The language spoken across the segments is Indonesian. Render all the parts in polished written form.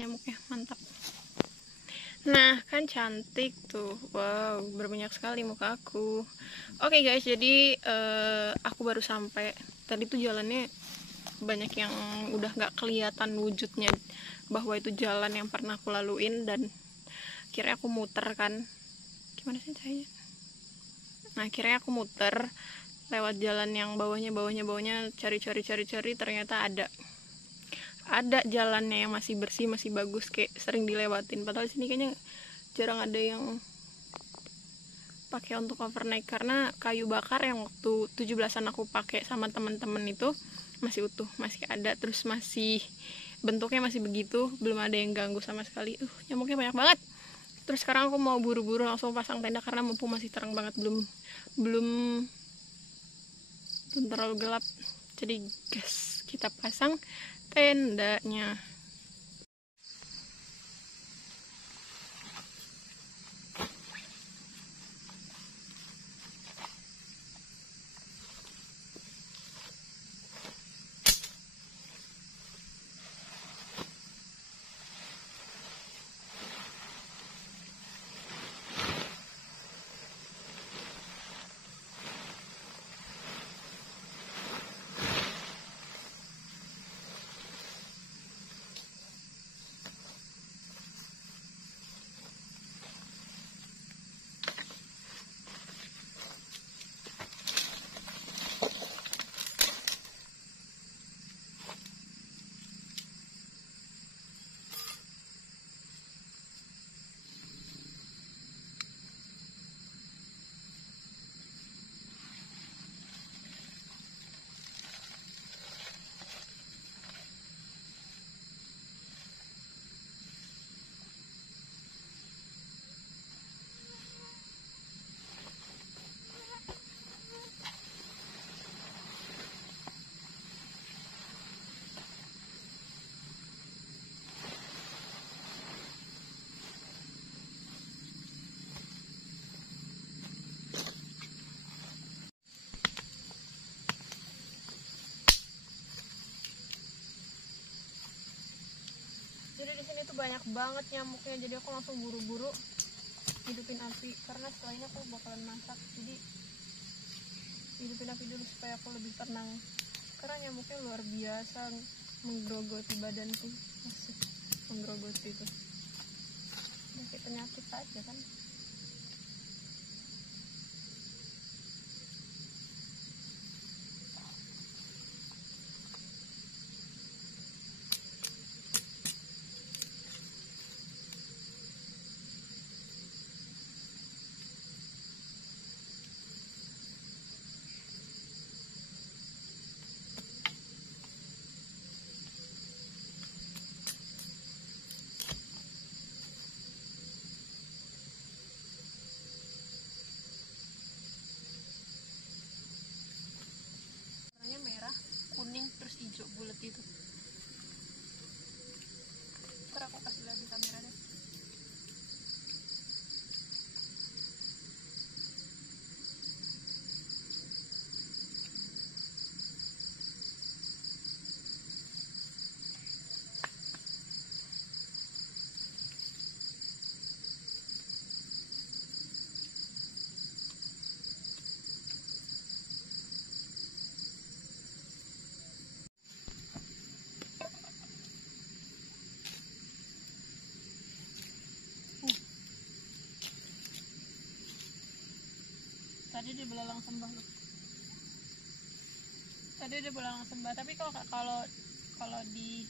nyamuknya, mantap. Nah kan cantik tuh, wow berminyak sekali muka aku. Oke guys, jadi aku baru sampai. Tadi tuh jalannya banyak yang udah nggak kelihatan wujudnya bahwa itu jalan yang pernah aku laluin, dan akhirnya aku muter kan. Gimana sih cahaya? Nah akhirnya aku muter lewat jalan yang bawahnya, cari, ternyata ada jalannya yang masih bersih, masih bagus, kayak sering dilewatin. Padahal sini kayaknya jarang ada yang pakai untuk overnight, karena kayu bakar yang waktu 17-an aku pakai sama teman-teman itu masih utuh, masih ada, terus masih bentuknya masih begitu, belum ada yang ganggu sama sekali. Nyamuknya banyak banget. Terus sekarang aku mau buru-buru langsung pasang tenda karena mumpung masih terang banget, belum terlalu gelap. Jadi gas, kita pasang tendanya. Jadi di sini tuh banyak banget nyamuknya, jadi aku langsung buru-buru hidupin api, karena setelah ini aku bakalan masak. Jadi hidupin api dulu supaya aku lebih tenang, karena nyamuknya luar biasa menggerogoti badanku, masih menggerogoti itu. Kayak penyakit aja kan. Terus hijau bulat itu. Ntar aku kasih lihat di kamera deh. Tadi dia belalang sembah loh. Tadi dia belalang sembah, tapi kalau di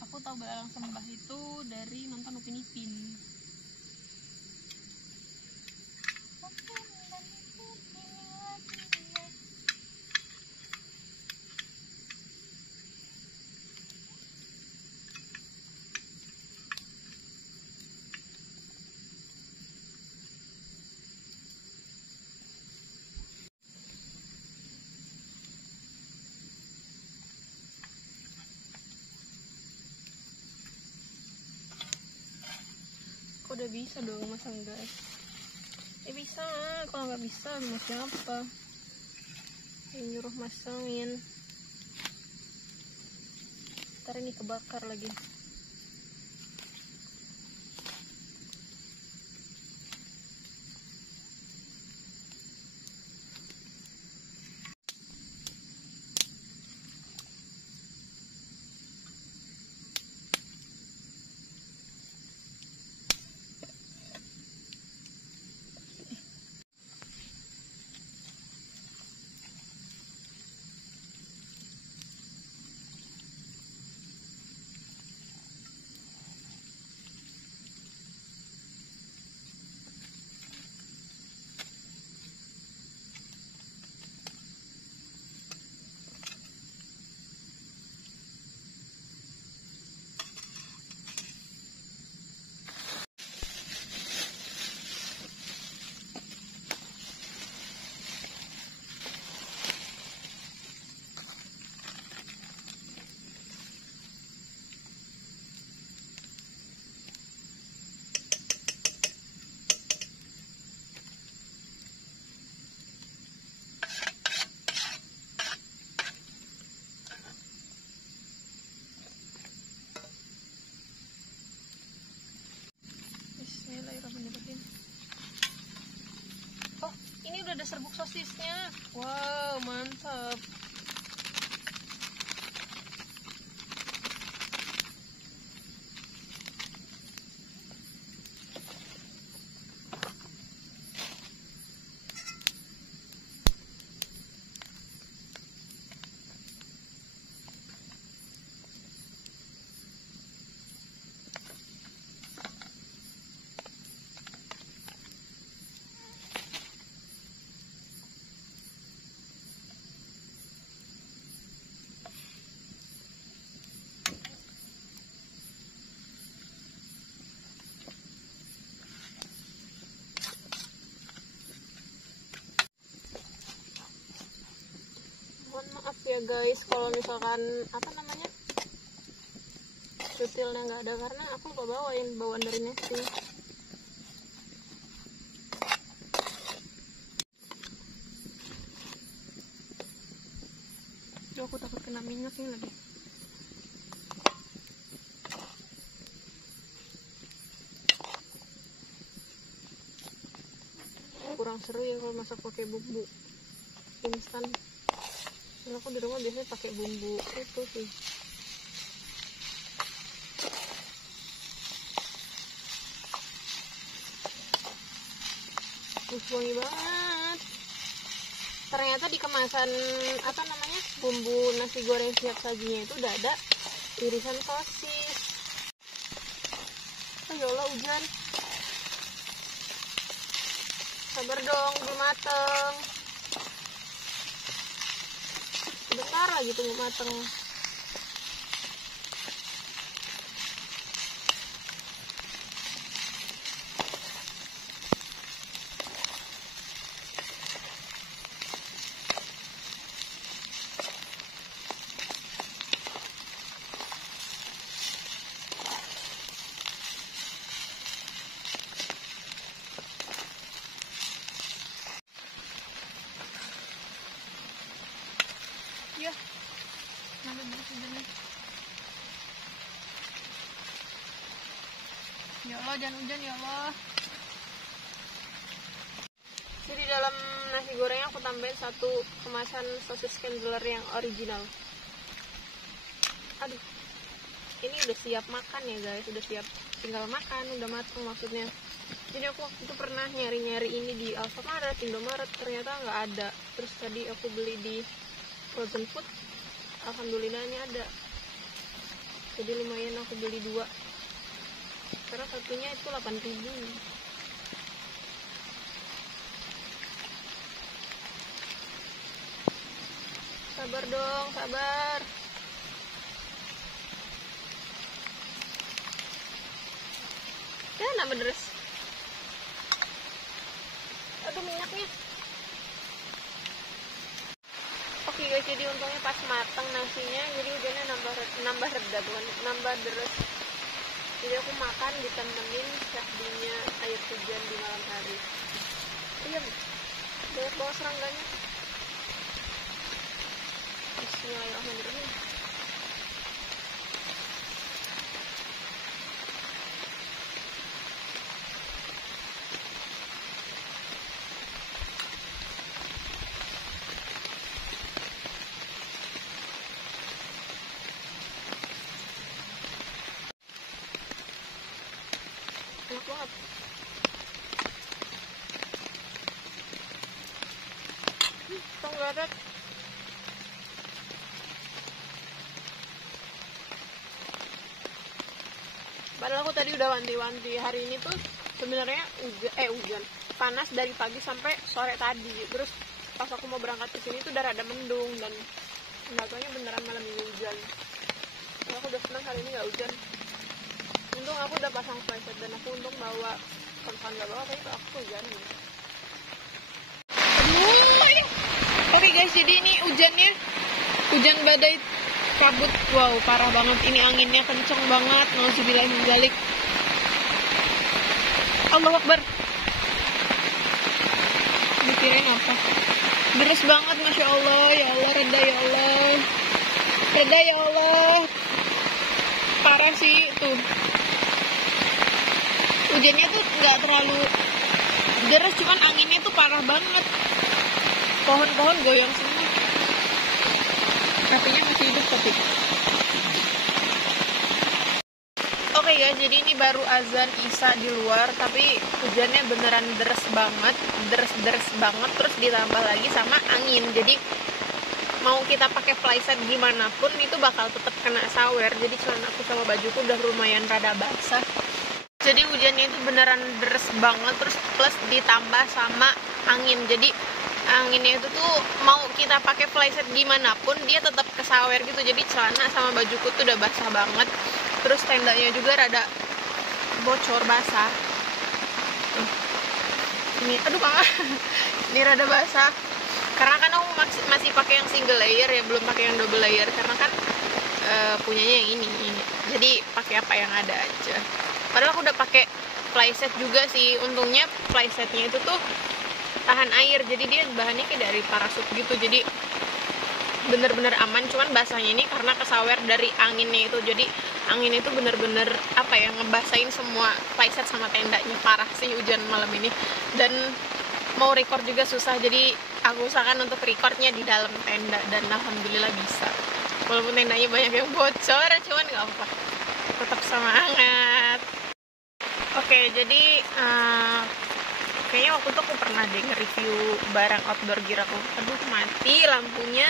aku tahu belalang sembah itu dari nonton Upin Ipin. Udah bisa dong, masa enggak? Bisa, kalau nggak bisa mau siapa yang nyuruh masangin? Ntar ini kebakar lagi. udah ada serbuk sosisnya. Wow, mantap. Maaf ya guys kalau misalkan apa namanya cutilnya nggak ada, karena aku lupa bawain bawaan dari nesting. Duh, aku takut kena minyak nih lagi. Kurang seru ya kalau masak pakai bumbu instan. Karena aku di rumah biasanya pakai bumbu itu sih. Wangi banget. Ternyata di kemasan apa namanya bumbu nasi goreng siap sajinya itu udah ada irisan sosis. Oh ya Allah, hujan. Sabar dong, belum mateng. Bentar lagi tunggu mateng. Ya, nambah terus hujannya. Ya Allah, jangan hujan ya Allah. Jadi dalam nasi gorengnya aku tambahin 1 kemasan sosis Candler yang original. Aduh, ini udah siap makan ya guys, udah siap tinggal makan, udah matang maksudnya. Jadi aku waktu itu pernah nyari-nyari ini di Alfamart, Indomaret, ternyata nggak ada. Terus tadi aku beli di frozen food, alhamdulillahnya ada. Jadi lumayan aku beli 2, karena satunya itu 8.000. Sabar dong, sabar. Ya, nambah deres. Aduh, minyaknya. Oke guys, jadi untungnya pas matang nasinya, jadi hujannya nambah reda, bukan nambah deres. Jadi aku makan ditemenin syahdunya air hujan di malam hari. Iya, banyak banget serangganya. Bismillahirrahmanirrahim. Enak banget. Tenggorok. Padahal aku tadi udah wanti-wanti, hari ini tuh sebenarnya hujan panas dari pagi sampai sore tadi. Terus pas aku mau berangkat ke sini tuh udah rada mendung dan nggak taunya beneran malam ini hujan. Ya, aku udah senang hari ini nggak hujan. Untung aku udah pasang flashlight dan aku untung bawa konsan nggak bawa, tapi aku hujan. Oke guys, jadi ini hujannya hujan badai kabut. Wow, parah banget. Ini anginnya kenceng banget. Nauzubillah min dzalik. Allahu Akbar. Dikirain apa? Deras banget, Masya Allah. Ya Allah, reda ya Allah. Reda ya Allah. Parah sih tuh. Hujannya tuh nggak terlalu deras, cuman anginnya tuh parah banget. Pohon-pohon goyang semua. Sapinya masih hidup tapi. Oke guys, jadi ini baru azan Isya di luar, tapi hujannya beneran deres banget, terus ditambah lagi sama angin. Jadi mau kita pakai playset gimana pun itu bakal tetap kena sawer. Jadi celana aku sama bajuku udah lumayan rada basah. Jadi hujannya itu beneran deres banget, terus plus ditambah sama angin. Jadi anginnya itu tuh mau kita pakai playset gimana pun dia tetap kesawer gitu. Jadi celana sama bajuku tuh udah basah banget. Terus tendanya juga rada bocor basah. Ini aduh Kak. Ini rada basah. Karena kan aku masih pakai yang single layer ya, belum pakai yang double layer karena kan punyanya yang ini. Jadi pakai apa yang ada aja. Padahal aku udah pakai playset juga sih. Untungnya playsetnya itu tuh tahan air. Jadi dia bahannya kayak dari parasut gitu. Jadi bener-bener aman, cuman basahnya ini karena kesawer dari anginnya itu. Jadi angin itu bener-bener apa ya, ngebasahin semua playset sama tendanya. Parah sih hujan malam ini, dan mau record juga susah. Jadi aku usahakan untuk recordnya di dalam tenda, dan alhamdulillah bisa. Walaupun tendanya banyak yang bocor, cuman gak apa-apa, tetap semangat. Oke, jadi kayaknya waktu itu aku pernah deh nge-review barang outdoor gear aku. Aduh, mati lampunya.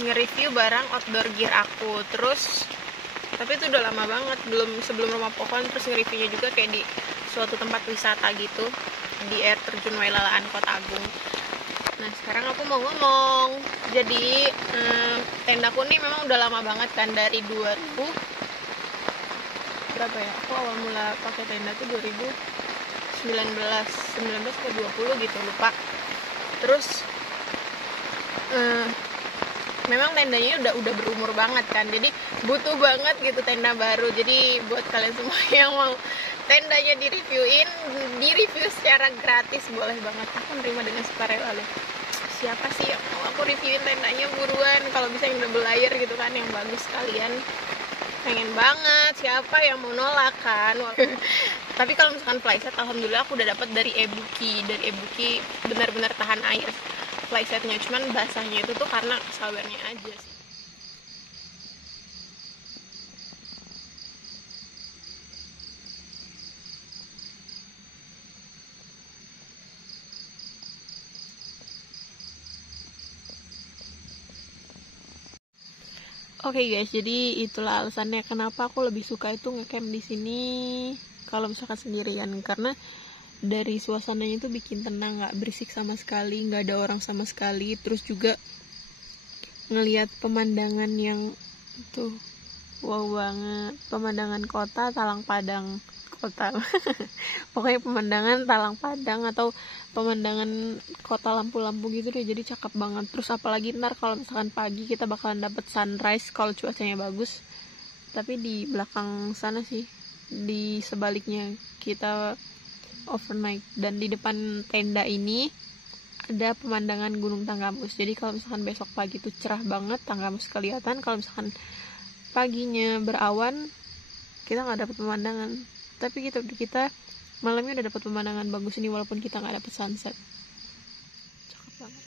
Nge-review barang outdoor gear aku. Terus, tapi itu udah lama banget, sebelum Rumah Pohon. Terus nge-reviewnya juga kayak di suatu tempat wisata gitu, di air terjun Wailalaan, Kota Agung. Nah, sekarang aku mau ngomong. Jadi, tendaku nih memang udah lama banget kan, dari 2000 berapa ya? Aku awal mula pakai tenda tuh 19 ke 20 gitu, lupa. Terus memang tendanya udah berumur banget kan, jadi butuh banget gitu tenda baru. Jadi buat kalian semua yang mau tendanya direview secara gratis, boleh banget, aku nerima dengan sukarela loh. Siapa sih yang mau aku reviewin tendanya, buruan. Kalau bisa yang double layer gitu kan, yang bagus sekalian. Pengen banget, siapa yang mau nolak kan. Tapi kalau misalkan playset, alhamdulillah aku udah dapat dari Ebuki. Dari Ebuki benar-benar tahan air playsetnya, cuman basahnya itu tuh karena sawernya aja sih. Oke guys, jadi itulah alasannya kenapa aku lebih suka itu ngecamp di sini kalau misalkan sendirian, karena dari suasananya itu bikin tenang, nggak berisik sama sekali, nggak ada orang sama sekali. Terus juga ngelihat pemandangan yang tuh wow banget, pemandangan kota Talang Padang, kota pokoknya pemandangan Talang Padang atau pemandangan kota lampu-lampu gitu deh, jadi cakep banget. Terus apalagi ntar kalau misalkan pagi kita bakalan dapet sunrise kalau cuacanya bagus. Tapi di belakang sana sih, di sebaliknya kita overnight, dan di depan tenda ini ada pemandangan Gunung Tanggamus. Jadi kalau misalkan besok pagi tuh cerah banget, Tanggamus kelihatan. Kalau misalkan paginya berawan, kita nggak dapat pemandangan. Tapi kita malamnya udah dapat pemandangan bagus ini, walaupun kita nggak dapat sunset. Cakep banget.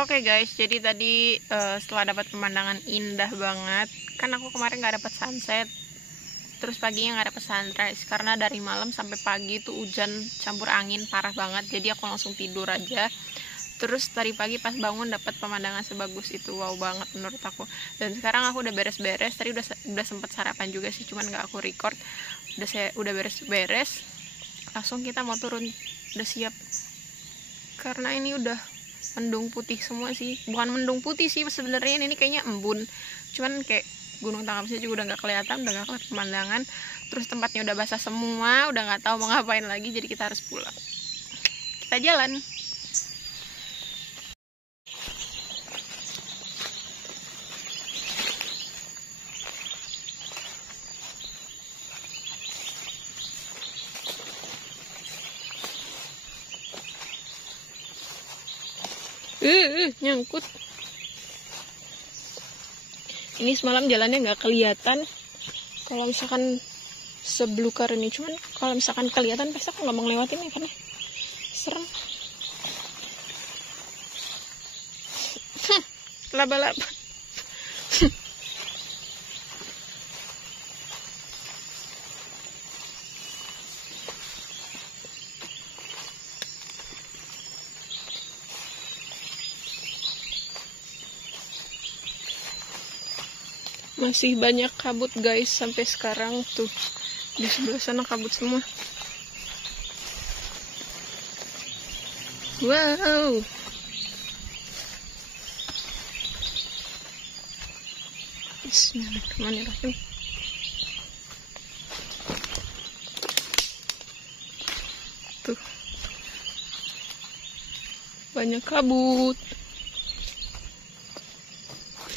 Oke guys, jadi tadi setelah dapat pemandangan indah banget, kan aku kemarin nggak dapat sunset, terus paginya nggak dapat sunrise karena dari malam sampai pagi itu hujan campur angin parah banget, jadi aku langsung tidur aja. Terus tadi pagi pas bangun dapat pemandangan sebagus itu, wow banget menurut aku. Dan sekarang aku udah beres-beres, tadi udah sempet sarapan juga sih, cuman nggak aku record. Udah beres-beres, langsung kita mau turun, udah siap. Karena ini udah mendung putih semua sih, bukan mendung putih sih sebenarnya, ini kayaknya embun, cuman kayak Gunung Tanggamusnya juga udah nggak kelihatan, udah nggak kelihatan pemandangan, terus tempatnya udah basah semua, udah nggak tahu mau ngapain lagi, jadi kita harus pulang. Kita jalan. Nyangkut. Ini semalam jalannya nggak kelihatan kalau misalkan seblukar ini, cuman kalau misalkan kelihatan pasti aku nggak mau ngelewatin ya, karena serem. Laba-laba. Masih banyak kabut guys sampai sekarang tuh, di sebelah sana kabut semua. Wow. Bismillahirrahmanirrahim. Tuh, banyak kabut.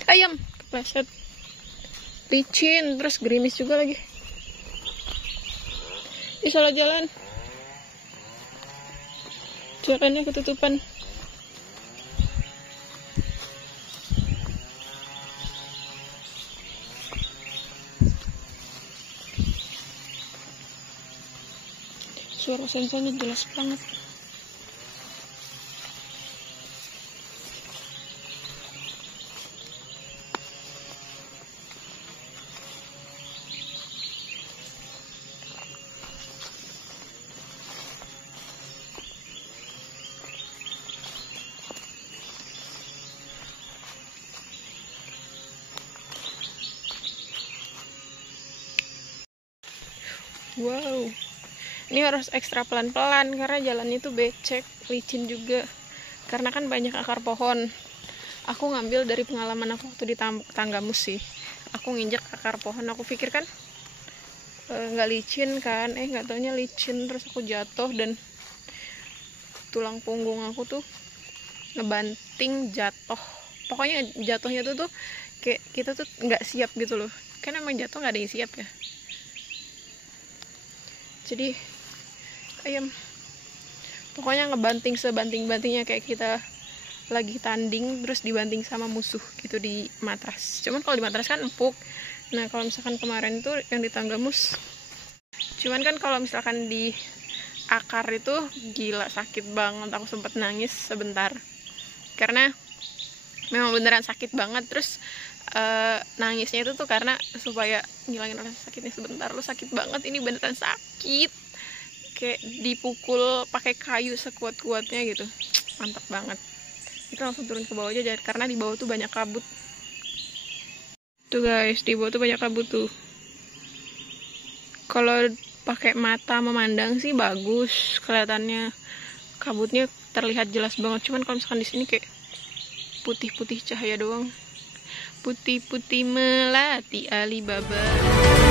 Ayam kepleset. Licin, terus gerimis juga lagi. Ih, salah jalan. Jalannya ketutupan. Suara sensornya jelas banget. Wow, ini harus ekstra pelan-pelan karena jalannya itu becek, licin juga. Karena kan banyak akar pohon. Aku ngambil dari pengalaman aku waktu di Tanggamus sih. Aku nginjek akar pohon, aku pikir kan nggak licin kan, nggak taunya licin. Terus aku jatuh dan tulang punggung aku tuh ngebanting, jatuh. Pokoknya jatuhnya tuh kayak kita tuh nggak siap gitu loh. Kan emang jatuh nggak ada yang siap ya. Jadi ayam pokoknya ngebanting sebanting-bantingnya, kayak kita lagi tanding terus dibanting sama musuh gitu di matras. Cuman kalau di matras kan empuk. Nah kalau misalkan kemarin tuh yang di Tanggamus, cuman kan kalau misalkan di akar itu gila sakit banget. Aku sempat nangis sebentar karena memang beneran sakit banget. Terus nangisnya itu tuh karena supaya ngilangin rasa sakitnya sebentar. Lo sakit banget, ini beneran sakit, kayak dipukul pakai kayu sekuat-kuatnya gitu. Mantap banget. Kita langsung turun ke bawah aja karena di bawah tuh banyak kabut. Tuh guys, di bawah tuh banyak kabut tuh. Kalau pakai mata memandang sih bagus kelihatannya, kabutnya terlihat jelas banget. Cuman kalau misalkan di sini kayak putih-putih cahaya doang. Putih-putih melati Alibaba.